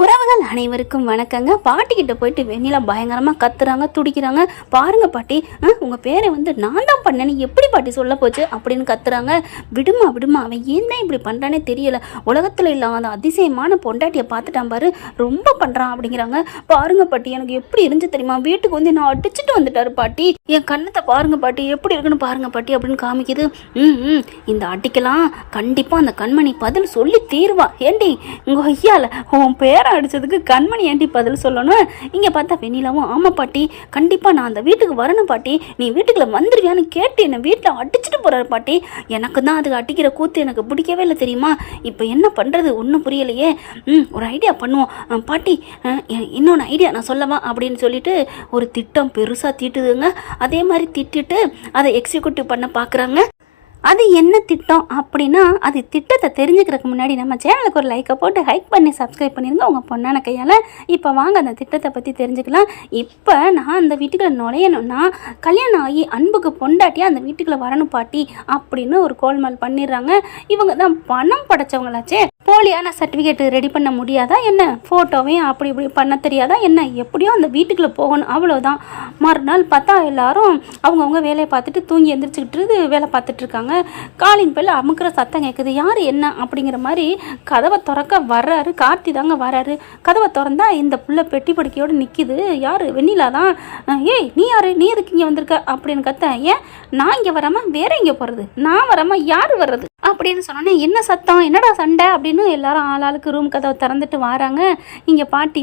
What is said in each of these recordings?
உறவுகள் அனைவருக்கும் வணக்கங்க. பாட்டிக்கிட்ட போயிட்டு வெண்ணிலா பயங்கரமாக கத்துறாங்க, துடிக்கிறாங்க. பாருங்க பாட்டி, உங்கள் பேரை வந்து நான் தான் பண்ணேன்னு எப்படி பாட்டி சொல்ல போச்சு அப்படின்னு கத்துறாங்க. விடுமா விடுமா, அவன் ஏன் தான் இப்படி பண்ணுறானே தெரியல, உலகத்தில் இல்லாத அதிசயமான பொண்டாட்டியை பார்த்துட்டான் பாரு, ரொம்ப பண்ணுறான் அப்படிங்கிறாங்க. பாருங்க பாட்டி, எனக்கு எப்படி இருந்துச்சு தெரியுமா, வீட்டுக்கு வந்து நான் அடிச்சுட்டு வந்துட்டாரு பாட்டி, என் கண்ணத்தை பாருங்க பாட்டி எப்படி இருக்குன்னு பாருங்க பாட்டி அப்படின்னு காமிக்குது. இந்த அடிக்கலாம் கண்டிப்பாக அந்த கண்மணி பதில் சொல்லி தீர்வா. ஏண்டி உங்கள் ஐயால உன் பேரை அடிச்சதுக்கு கண்மணி ஏண்டி பதில் சொல்லணும்? இங்கே பார்த்தா வெண்ணிலாவும், ஆமாம் பாட்டி கண்டிப்பாக நான் அந்த வீட்டுக்கு வரணும் பாட்டி, நீ வீட்டுக்குள்ள வந்துருவியான்னு கேட்டு என்னை வீட்டில் அடிச்சுட்டு போகிறாரு பாட்டி. எனக்கு தான் அதுக்கு அடிக்கிற கூத்து எனக்கு பிடிக்கவே இல்லை தெரியுமா. இப்போ என்ன பண்ணுறது ஒன்றும் புரியலையே. ஒரு ஐடியா பண்ணுவோம் பாட்டி, இன்னொன்று ஐடியா நான் சொல்லவா அப்படின்னு சொல்லிட்டு ஒரு திட்டம் பெருசாக தீட்டுதுங்க. அதே மாதிரி திட்டிட்டு அதை எக்ஸிக்யூட்டிவ் பண்ண பார்க்குறாங்க. அது என்ன திட்டம் அப்படின்னா, அது திட்டத்தை தெரிஞ்சுக்கிறதுக்கு முன்னாடி நம்ம சேனலுக்கு ஒரு லைக்கை போட்டு ஹைக் பண்ணி சப்ஸ்கிரைப் பண்ணிடுங்க உங்கள் பொண்ணான கையால். இப்போ வாங்க அந்த திட்டத்தை பற்றி தெரிஞ்சுக்கலாம். இப்போ நான் அந்த வீட்டுக்குள்ள நுழையணும்னா கல்யாணம் ஆகி அன்புக்கு பொண்டாட்டியாக அந்த வீட்டுக்குள்ளே வரணும் பாட்டி அப்படின்னு ஒரு கோல்மால் பண்ணிடுறாங்க. இவங்க தான் பணம் படைச்சவங்களாச்சே. போலியான சர்டிஃபிகேட் ரெடி பண்ண முடியாதா என்ன, ஃபோட்டோவையும் அப்படி இப்படி பண்ண தெரியாதா என்ன, எப்படியோ அந்த வீட்டுக்குள்ளே போகணும் அவ்வளோதான். மறுநாள் பார்த்தா எல்லாரும் அவங்கவுங்க வேலையை பார்த்துட்டு தூங்கி எந்திரிச்சுக்கிட்டு வேலை பார்த்துட்ருக்காங்க. காலிங் பெல் அமுக்கிற சத்தம் கேட்குது. யார் என்ன அப்படிங்கிற மாதிரி கதவை திறக்க வர்றாரு. கார்த்தி தாங்க வர்றாரு. கதவை திறந்தா இந்த புள்ள பெட்டி படுக்கையோடு நிற்கிது. யார்? வெண்ணிலா தான். ஏய் நீ யார், நீ எதுக்கு இங்கே வந்திருக்க அப்படின்னு கத்த. ஏன் நான் இங்கே வராமல் வேற எங்கே போகிறது, நான் வராமல் யார் வர்றது அப்படின்னு சொன்னோன்னே என்ன சத்தம், என்னடா சண்டை அப்படின்னு எல்லாரும் ஆளாளுக்கு ரூம் கதவை திறந்துட்டு வராங்க. இங்கே பாட்டி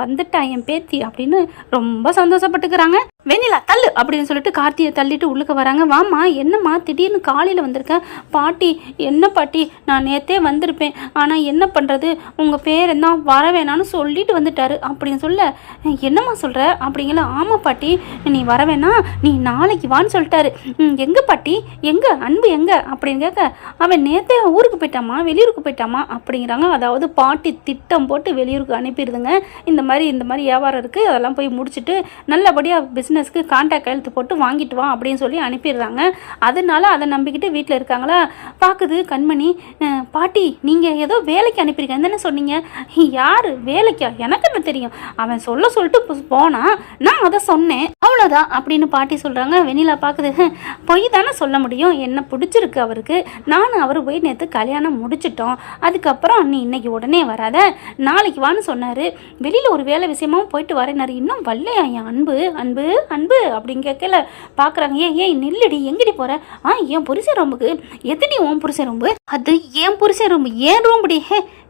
வந்துட்டா என் பேத்தி அப்படின்னு ரொம்ப சந்தோஷப்பட்டுக்கிறாங்க. வெண்ணிலா தள்ளு அப்படின்னு சொல்லிட்டு கார்த்தியை தள்ளிட்டு உள்ளுக்க வராங்க. வாமா என்னம்மா திடீர்னு காலையில் வந்திருக்கேன். பாட்டி என்ன பாட்டி, நான் நேற்றே வந்திருப்பேன், ஆனால் என்ன பண்ணுறது உங்கள் பேர் என்ன வர வேணான்னு சொல்லிட்டு வந்துட்டாரு அப்படின்னு சொல்ல, என்னம்மா சொல்கிற அப்படிங்களா. ஆமாம் பாட்டி நீ வர வேணாம், நீ நாளைக்கு வான்னு சொல்லிட்டாரு. எங்கே பாட்டி, எங்கே அன்பு எங்கே அப்படின்னு கேட்க, அவன் நேற்றே ஊருக்கு போயிட்டாமா, வெளியூருக்கு போயிட்டாமா அப்படிங்கிறாங்க. அதாவது பாட்டி திட்டம் போட்டு வெளியூருக்கு அனுப்பிடுதுங்க. இந்த மாதிரி வியாபாரம் இருக்குது, அதெல்லாம் போய் முடிச்சுட்டு நல்லபடியாக பிஸ்னஸ்க்கு கான்டாக்ட் கையெழுத்து போட்டு வாங்கிட்டு வா அப்படின்னு சொல்லி அனுப்பிடுறாங்க. அதனால அதை நம்பிக்கிட்டு வீட்டில் இருக்காங்களா. பார்க்குது கண்மணி, பாட்டி நீங்கள் ஏதோ வேலைக்கு அனுப்பியிருக்கேன் தானே சொன்னீங்க. யார் வேலைக்கா, எனக்கு என்ன தெரியும், அவன் சொல்லிட்டு போனால் நான் அதை சொன்னேன் அவ்வளோதான் அப்படின்னு பாட்டி சொல்கிறாங்க. வெண்ணிலா பார்க்குது, பொய் தானே சொல்ல முடியும், என்ன பிடிச்சிருக்கு அவருக்கு, நானும் அவர் போய் நேற்று கல்யாணம் முடிச்சிட்டோம், அதுக்கப்புறம் நீ இன்னைக்கு உடனே வராத நாளைக்கு வான்னு சொன்னார், வெளியில் ஒரு வேலை விஷயமாவும் போயிட்டு வரேனாரு, இன்னும் வரலையா என் அன்பு அன்பு அன்பு அப்படின்னு கேட்கல. பார்க்குறாங்க. ஏய் நில்லடி, எங்கடி போகிற, என் புருஷன் ரூமுக்கு. எத்தடி உன் புருஷன் ரூம்பு? அது என் புருஷன் ரூம்பு, ஏன் ரூம்புடி,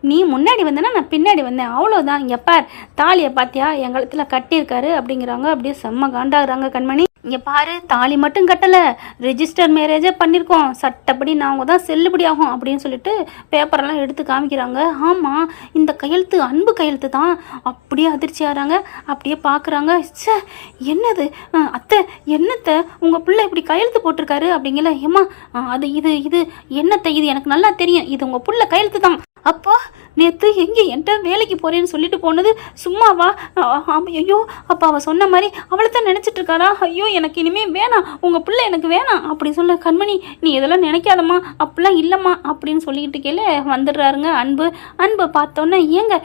நீ முன்னாடி வந்தேன்னா நான் பின்னாடி வந்தேன் அவ்வளோதான். இங்கே பார் தாலியை பார்த்தியா என் கழுத்தில் கட்டியிருக்காரு அப்படிங்கிறாங்க. அப்படியே செம்ம காண்டாகிறாங்க கண்மணி. இங்கே பாரு தாலி மட்டும் கட்டலை, ரெஜிஸ்டர் மேரேஜே பண்ணியிருக்கோம், சட்டப்படி நாங்கள் தான் செல்லுபடி ஆகும் அப்படின்னு சொல்லிட்டு பேப்பரெல்லாம் எடுத்து காமிக்கிறாங்க. ஆமாம் இந்த கையெழுத்து அன்பு கையெழுத்து தான். அப்படியே அதிர்ச்சி ஆகிறாங்க. அப்படியே பார்க்குறாங்க. சே என்னது அத்தை, என்னத்தை உங்கள் பிள்ளை இப்படி கையெழுத்து போட்டிருக்காரு அப்படிங்கல. ஏம்மா அது இது என்னத்தை, இது எனக்கு நல்லா தெரியும், இது உங்கள் பிள்ளை கையெழுத்து தான். அப்போ நேற்று எங்கே என்கிட்ட வேலைக்கு போகிறேன்னு சொல்லிட்டு போனது சும்மாவா? ஐயோ அப்போ அவள் சொன்ன மாதிரி அவளை தான் நினச்சிட்டு இருக்காரா? ஐயோ எனக்கு இனிமேல் வேணாம், உங்கள் பிள்ளை எனக்கு வேணாம் அப்படி சொல்ல. கண்மணி நீ இதெல்லாம் நினைக்காதம்மா, அப்படிலாம் இல்லைம்மா அப்படின்னு சொல்லிக்கிட்டு கேள வந்துடுறாருங்க அன்பு பார்த்தோன்னே, ஏங்க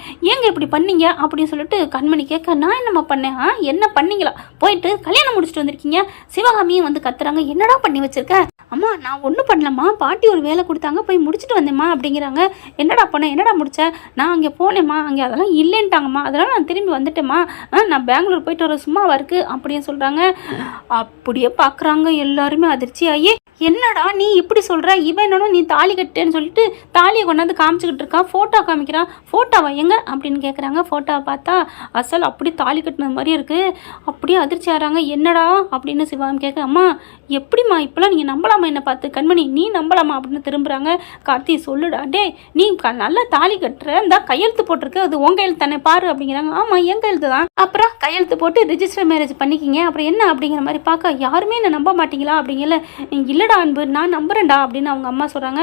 இப்படி பண்ணீங்க அப்படின்னு சொல்லிட்டு கண்மணி கேட்க, நான் என்னம்மா பண்ணேன், என்ன பண்ணீங்களா, போயிட்டு கல்யாணம் முடிச்சுட்டு வந்திருக்கீங்க. சிவகாமியும் வந்து கத்துறாங்க, என்னடா பண்ணி வச்சிருக்க. அம்மா நான் ஒன்றும் பண்ணலம்மா, பாட்டி ஒரு வேலை கொடுத்தாங்க போய் முடிச்சுட்டு வந்தேம்மா அப்படிங்கிறாங்க. என்னடா பண்ணேன், என்னடா முடிச்ச? நான் அங்கே போனேம்மா, அங்கே அதெல்லாம் இல்லைன்ட்டாங்கம்மா, அதெல்லாம் நான் திரும்பி வந்துட்டேம்மா, நான் பெங்களூர் போயிட்டு வர சும்மாவா இருக்குது அப்படின்னு சொல்கிறாங்க. அப்படியே பார்க்குறாங்க எல்லாருமே அதிர்ச்சி ஆகி, என்னடா நீ இப்படி சொல்கிற, இவன் என்னடா நீ தாலி கட்டேன்னு சொல்லிட்டு தாலியை கொண்டாந்து காமிச்சிக்கிட்டு இருக்கான், ஃபோட்டோ காமிக்கிறான், ஃபோட்டோவா எங்க அப்படின்னு கேட்குறாங்க. ஃபோட்டோவை பார்த்தா அசல் அப்படி தாலி கட்டினது மாதிரி இருக்குது. அப்படியே அதிர்ச்சி ஆகிறாங்க. என்னடா அப்படின்னு சிவாமி கேட்க, அம்மா எப்படிம்மா இப்போலாம் நீங்கள் நம்பலாமா என்னை பார்த்து, கண்மணி நீ நம்பலாமா அப்படின்னு திரும்புகிறாங்க. கார்த்தி சொல்லுடா, டே நீ நல்லா தாலி கட்டுற, இந்த கையெழுத்து போட்டிருக்கு, அது உன் கையெழுத்து தானே பாரு அப்படிங்கிறாங்க. ஆமாம் என் கையெழுத்து தான். அப்புறம் கையெழுத்து போட்டு ரிஜிஸ்டர் மேரேஜ் பண்ணிக்கிங்க, அப்புறம் என்ன அப்படிங்கிற மாதிரி பார்க்க, யாருமே என்னை நம்ப மாட்டீங்களா அப்படிங்கல. இல்லை இல்லைடா அன்பு, நான் நம்புகிறேன்டா அப்படின்னு அவங்க அம்மா சொல்கிறாங்க.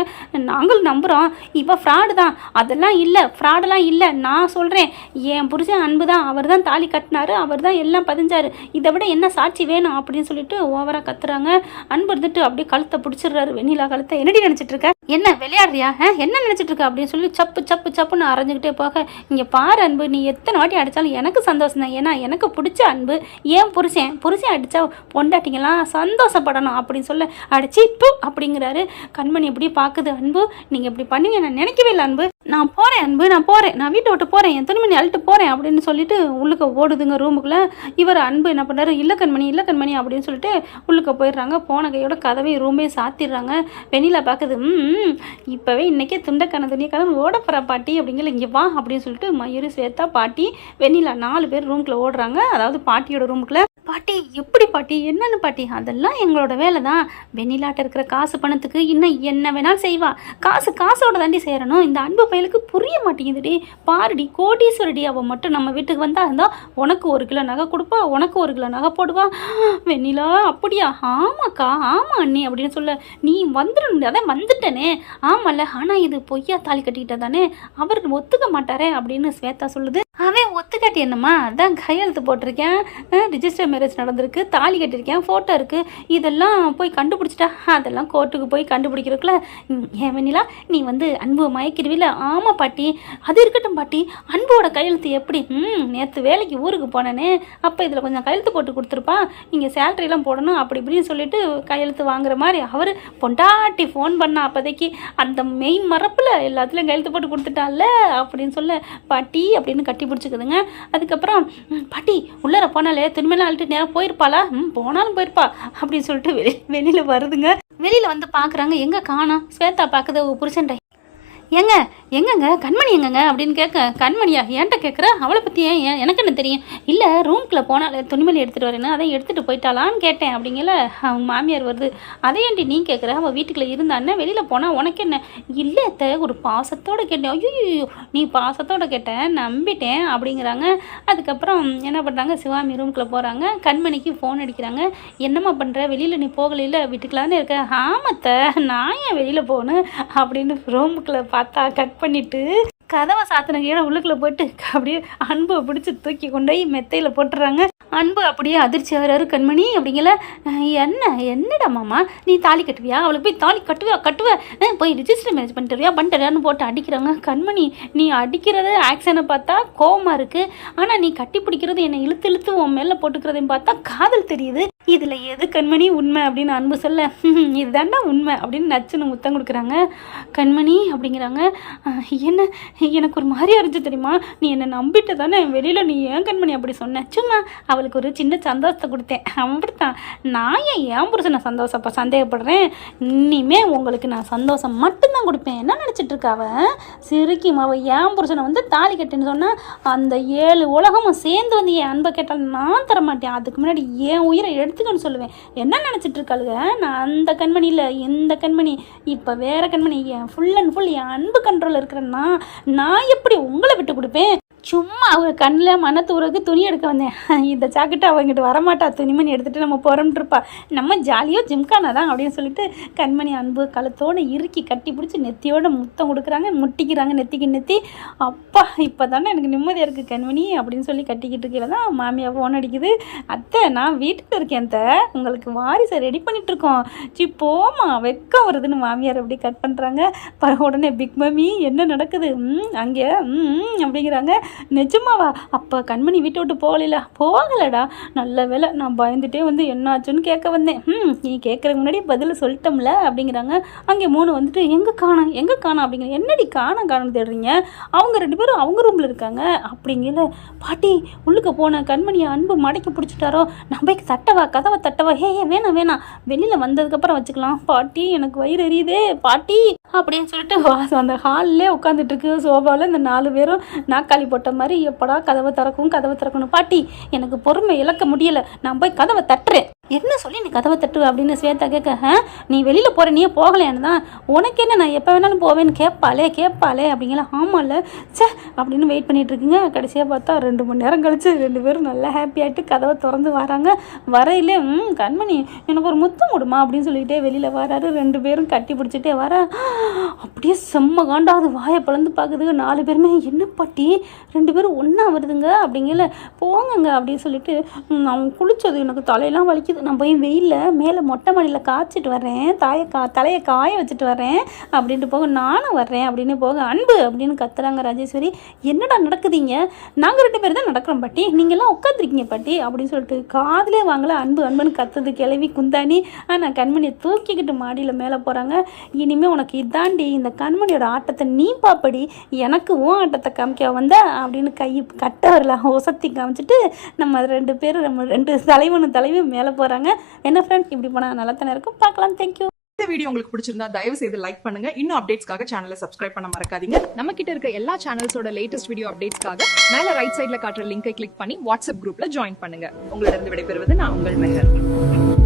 நாங்களும் நம்புகிறோம், இப்போ ஃப்ராடு தான், அதெல்லாம் இல்லை, ஃப்ராடெல்லாம் இல்லை, நான் சொல்கிறேன், என் புருஷன் அன்பு தான், அவர் தான் தாலி கட்டினாரு, அவர் தான் எல்லாம் பதிஞ்சார், இதை விட என்ன சாட்சி வேணும் அப்படின்னு சொல்லிட்டு ஓவராக கத்துறாங்க. அன்பு இருந்துட்டு அப்படியே கழுத்தை பிடிச்சிடுறாரு வெண்ணிலா கழுத்தை. என்னடி நினச்சிட்டு இருக்க, என்ன விளையாடுறியா, என்ன நினச்சிட்டு இருக்க அப்படின்னு சொல்லி சப்பு சப்பு சப்புன்னு அரைஞ்சிக்கிட்டே போக, இங்கே பாரு அன்பு, நீ எத்தனை வாட்டி அடித்தாலும் எனக்கு சந்தோஷம் தான், ஏன்னா எனக்கு பிடிச்ச அன்பு ஏன் புருஷன் அடித்தா பொண்டாட்டிங்களாம் சந்தோஷப்படணும் அப்படின்னு சொல்ல அடிச்சு டூ அப்படிங்கிறாரு. கண்மணி எப்படி பார்க்குது. அன்பு நீங்கள் இப்படி பண்ணுவீங்க நான் நினைக்கவே இல்லை அன்பு, நான் போகிறேன் அன்பு, நான் போகிறேன், நான் வீட்டை விட்டு போகிறேன், என் துணிமணி அழுட்டு போகிறேன் அப்படின்னு சொல்லிட்டு உள்ளுக்க ஓடுதுங்க ரூமுக்குள்ளே. இவர் அன்பு என்ன பண்ணுறாரு, இல்லை கண்மணி அப்படின்னு சொல்லிட்டு உள்ளுக்க போயிடுறாங்க. போன கையோட கதவை ரூமே சாத்திடுறாங்க. வெண்ணிலா பார்க்குது, இப்போவே இன்றைக்கே துண்டக்கான துணியக்கான ஓட போகிற பாட்டி அப்படிங்கிற, இங்கே வா அப்படின்னு சொல்லிட்டு மயூரி ஸ்வேதா பாட்டி வெண்ணிலா 4 பேர் ரூமுக்குள்ளே ஓடுறாங்க. அதாவது பாட்டியோட ரூமுக்குள்ளே. பாட்டி எப்படி பாட்டி, என்னன்னு பாட்டி, அதெல்லாம் எங்களோட வேலை தான், வெண்ணிலாட்ட இருக்கிற காசு பணத்துக்கு இன்னும் என்ன வேணாலும் செய்வா, காசோட தாண்டி சேரணும், இந்த அன்பு பயலுக்கு புரிய மாட்டேங்குதுடி, பாருடி கோடீஸ்வரடி, அவள் மட்டும் நம்ம வீட்டுக்கு வந்தா இருந்தால் உனக்கு 1 கிலோ நகை கொடுப்பா, உனக்கு 1 கிலோ நகை போடுவா. வெண்ணிலா அப்படியா, ஆமாக்கா ஆமா அண்ணி அப்படின்னு சொல்ல, நீ வந்துடணும், அதான் வந்துட்டனே, ஆமாம்ல, ஆனால் இது பொய்யா தாலி கட்டிக்கிட்ட தானே, அவர் ஒத்துக்க மாட்டாரே அப்படின்னு ஸ்வேதா சொல்லுது. அவன் ஒத்துக்காட்டி என்னம்மா, அதான் கையெழுத்து போட்டிருக்கேன், ரிஜிஸ்டர் மேரேஜ் நடந்திருக்கு, தாலி கட்டியிருக்கேன், ஃபோட்டோ இருக்குது, இதெல்லாம் போய் கண்டுபிடிச்சிட்டா, அதெல்லாம் கோர்ட்டுக்கு போய் கண்டுபிடிக்கிறதுக்குள்ள ஏன் வெண்ணிலா நீ வந்து அன்பு மயக்கிடுவில்ல. ஆமாம் பாட்டி, அது இருக்கட்டும் பாட்டி, அன்போட கையெழுத்து எப்படி, நேற்று வேலைக்கு ஊருக்கு போனேனே, அப்போ இதில் கொஞ்சம் கையெழுத்து போட்டு கொடுத்துருப்பா, இங்கே சேலரிலாம் போடணும் அப்படி இப்படின்னு சொல்லிட்டு கையெழுத்து வாங்குற மாதிரி அவர் பொண்டாட்டி ஃபோன் பண்ணா, அப்போதைக்கு அந்த மெய் மரப்பில் எல்லாத்துலேயும் கையெழுத்து போட்டு கொடுத்துட்டால அப்படின்னு சொல்ல, பாட்டி அப்படின்னு கட்டி பிடிச்சிக்குதுங்க. அதுக்கப்புறம் பாட்டி உள்ளார போனாலே துணிமேலாம் அழுட்டு நேரம் போயிருப்பாளா, போனாலும் போயிருப்பா அப்படின்னு சொல்லிட்டு வெளியில் வருதுங்க. வெளியில் வந்து பார்க்குறாங்க, எங்கே காணோம். ஸ்வேதா பார்க்குது புருஷன்டை, எங்கங்க கண்மணி எங்கங்க அப்படின்னு கேட்க, கண்மணியா ஏன்ட்ட கேட்குற, அவளை பற்றி எனக்கு என்ன தெரியும், இல்லை ரூம்குள்ளே போனால் துணிமணி எடுத்துகிட்டு வரேன்னு அதை எடுத்துகிட்டு போயிட்டாலான்னு கேட்டேன் அப்படிங்கல. அவங்க மாமியார் வருது, அதை ஏன்டி நீ கேட்குற, அவள் வீட்டுக்குள்ளே இருந்தான்னு, வெளியில் போனால் உனக்கு என்ன, இல்லை ஒரு பாசத்தோடு கேட்டேன், ஐயோ நீ பாசத்தோடு கேட்டேன் நம்பிட்டேன் அப்படிங்கிறாங்க. அதுக்கப்புறம் என்ன பண்ணுறாங்க, சிவாமி ரூம்குள்ளே போகிறாங்க, கண்மணிக்கு ஃபோன் அடிக்கிறாங்க, என்னம்மா பண்ணுற, வெளியில் நீ போகலையில் வீட்டுக்குலான்னு இருக்க, ஆமத்தை நான் ஏன் வெளியில் போகணும் அப்படின்னு ரூமுக்குள்ளே பார்த்தா கட் பண்ணிட்டு கதவை சாத்தின கீழே உள்ளுக்குள்ளே போயிட்டு அப்படியே அன்பை பிடிச்சி தூக்கி கொண்டு போய் மெத்தையில் போட்டுறாங்க. அன்பு அப்படியே அதிர்ச்சி ஆகிறாரு. கண்மணி அப்படிங்கல, என்னடா மாமா நீ தாலி கட்டுவியா, அவளுக்கு போய் தாலி கட்டுவ போய் ரிஜிஸ்டர் மேரேஜ் பண்ணிட்டுறியான்னு போட்டு அடிக்கிறாங்க. கண்மணி நீ அடிக்கிறது ஆக்ஷனை பார்த்தா கோவமாக இருக்குது, ஆனால் நீ கட்டி பிடிக்கிறது என்னை இழுத்து உன் மேலே போட்டுக்கிறதையும் பார்த்தா காதல் தெரியுது, இதில் எது கண்மணி உண்மை அப்படின்னு அன்பு சொல்ல, இதுதாண்டா உண்மை அப்படின்னு நச்சுன்னு முத்தம் கொடுக்குறாங்க. கண்மணி அப்படிங்கிறாங்க, என்ன எனக்கு ஒரு மாதிரி அறிஞ்சு தெரியுமா, நீ என்னை நம்பிட்டு தானே வெளியில், நீ ஏன் கண்மணி அப்படி சொன்ன, சும்மா அவளுக்கு ஒரு சின்ன சந்தோஷத்தை கொடுத்தேன், அப்படித்தான், நான் ஏன் புருஷனை சந்தேகப்படுறேன், இனிமே உங்களுக்கு நான் சந்தோஷம் மட்டும்தான் கொடுப்பேன், என்ன நினச்சிட்டு இருக்கா அவள் சிரிக்கும், அவள் ஏன் புருஷனை வந்து தாலி கட்டுன்னு சொன்னால் அந்த 7 உலகமும் சேர்ந்து வந்து என் அன்பை கேட்டால் நான் தரமாட்டேன், அதுக்கு முன்னாடி என் உயிரை எடுத்துக்கன்னு சொல்லுவேன், என்ன நினச்சிட்டு இருக்காளுங்க, நான் அந்த கண்மணி இல்லை இந்த கண்மணி, இப்போ வேற கண்மணி, என் ஃபுல் அண்ட் ஃபுல் என் அன்பு கண்ட்ரோல் இருக்கிறேன்னா நான் எப்படி உங்களை விட்டு கொடுப்பேன், சும்மா அவங்க கண்ணில் மனத்தூரக்கு துணி எடுக்க வந்தேன், இந்த ஜாக்கெட்டு அவங்ககிட்ட வரமாட்டா, துணிமணி எடுத்துகிட்டு நம்ம போகிறோம்ட்டுருப்பா, நம்ம ஜாலியோ ஜிம்கானா தான் அப்படின்னு சொல்லிட்டு கண்மணி அன்பு கழுத்தோடு இறுக்கி கட்டி பிடிச்சி நெத்தியோட முத்தம் கொடுக்குறாங்க, முட்டிக்கிறாங்க நெத்திக்கு நெத்தி. அப்பா இப்போ தானே எனக்கு நிம்மதியாக இருக்குது கண்மணி அப்படின்னு சொல்லி கட்டிக்கிட்டு இருக்கையில தான் மாமியா ஃபோன் அடிக்குது. அத்தை நான் வீட்டில் இருக்கேன் அத்தை, உங்களுக்கு வாரிசை ரெடி பண்ணிகிட்ருக்கோம், போமா வெக்கம் வருதுன்னு மாமியார் அப்படி கட் பண்ணுறாங்க. உடனே பிக் மம்மி என்ன நடக்குது அங்கே அப்படிங்கிறாங்க. நிஜமாவா, அப்போ கண்மணி வீட்டை விட்டு போகலடா, நல்ல வேலை, நான் பயந்துட்டே வந்து என்னாச்சுன்னு கேட்க வந்தேன், நீ கேட்குறதுக்கு முன்னாடி பதில் சொல்லிட்டோம்ல அப்படிங்கிறாங்க. அங்கே 3 வந்துட்டு எங்கே காணோம் அப்படிங்கிற, என்னடி காணோம் தேடுறீங்க, அவங்க 2 பேரும் அவங்க ரூமில் இருக்காங்க அப்படிங்கல. பாட்டி உள்ளுக்க போன கண்மணியை அன்பு மடக்கி பிடிச்சிட்டாரோ, நான் போய் கதவை தட்டவா, வேணாம் வெளியில் வந்ததுக்கப்புறம் வச்சுக்கலாம் பாட்டி, எனக்கு வயிறு எரியுதே பாட்டி அப்படின்னு சொல்லிட்டு அந்த ஹாலிலே உட்காந்துட்டு இருக்கு சோஃபாவில் இந்த 4 பேரும் நாக்காளி போட்ட மாதிரி, எப்படா கதவை திறக்கணும் பாட்டி, எனக்கு பொறுமை இழக்க முடியலை, நான் போய் கதவை தட்டுறேன் என்ன சொல்லி நீ கதவை தட்டு அப்படின்னு ஸ்வேதா கேட்க, நீ வெளியில் போகிற நீயே போகலையான்னு தான், உனக்கு என்ன நான் எப்போ வேணாலும் போவேன்னு கேட்பாளே அப்படிங்களா. ஆமாம்ல சே அப்படின்னு வெயிட் பண்ணிகிட்டு இருக்குங்க. கடைசியாக பார்த்தா 2 மணி நேரம் கழிச்சு 2 பேரும் நல்லா ஹாப்பியாகிட்டு கதவை திறந்து வராங்க. வரையிலே கண்மணி எனக்கு ஒரு முத்தம் விடுமா அப்படின்னு சொல்லிக்கிட்டே வெளியில் வராரு. 2 பேரும் கட்டி பிடிச்சிட்டே வர அப்படியே செம்ம காண்டாவது வாயை பிளந்து பார்க்குதுங்க 4 பேருமே. என்ன பாட்டி 2 பேரும் ஒன்றா வருதுங்க அப்படிங்கல. போங்கங்க அப்படின்னு சொல்லிட்டு, அவன் குளித்தது எனக்கு தலையெல்லாம் வலிக்குது, நான் போய் வெயிலில் மேலே மொட்டை மாடியில் காய்ச்சிட்டு வரேன், தலையை காய வச்சுட்டு வரேன் அப்படின்ட்டு போக, நானும் வர்றேன் அப்படின்னு போக, அன்பு அப்படின்னு கத்துறாங்க ராஜேஸ்வரி. என்னடா நடக்குதுங்க, நாங்கள் 2 பேர் தான் நடக்கிறோம் பாட்டி, நீங்கள்லாம் உட்காந்துருக்கீங்க பாட்டி அப்படின்னு சொல்லிட்டு காதிலே வாங்கல. அன்புன்னு கத்துது கிளவி குந்தாணி. ஆனால் கண்மணியை தூக்கிக்கிட்டு மாடியில் மேலே போகிறாங்க. இனிமேல் உனக்கு இதாண்டி இந்த கண்மணியோட ஆட்டத்தை நீ பாப்படி, எனக்கு உன் ஆட்டத்தை காமிக்க வந்த அப்படின்னு கை கட்ட வரல ஒசத்தி காமிச்சிட்டு நம்ம 2 பேரும் நம்ம 2 தலைவனும் மேலே போகிறாங்க. என்ன ஃப்ரெண்ட் இப்படி போனால் நல்லா தானே இருக்கும். பார்க்கலாம். தேங்க்யூ. இந்த வீடியோ உங்களுக்கு பிடிச்சிருந்தா தயவு செய்து லைக் பண்ணுங்க. இன்னும் அப்டேட்ஸ்க்காக சேனலை சப்ஸ்கிரைப் பண்ண மறக்காதீங்க. நம்ம கிட்ட இருக்க எல்லா சேனல்ஸோட லேட்டஸ்ட் வீடியோ அப்டேட்ஸ்க்காக மேல ரைட் சைடுல காட்டுற லிங்கை கிளிக் பண்ணி வாட்ஸ்அப் குரூப்ல ஜாயின் பண்ணுங்க. உங்களிடம் விடைபெறுவது நான் உங்கள் மெஹர்.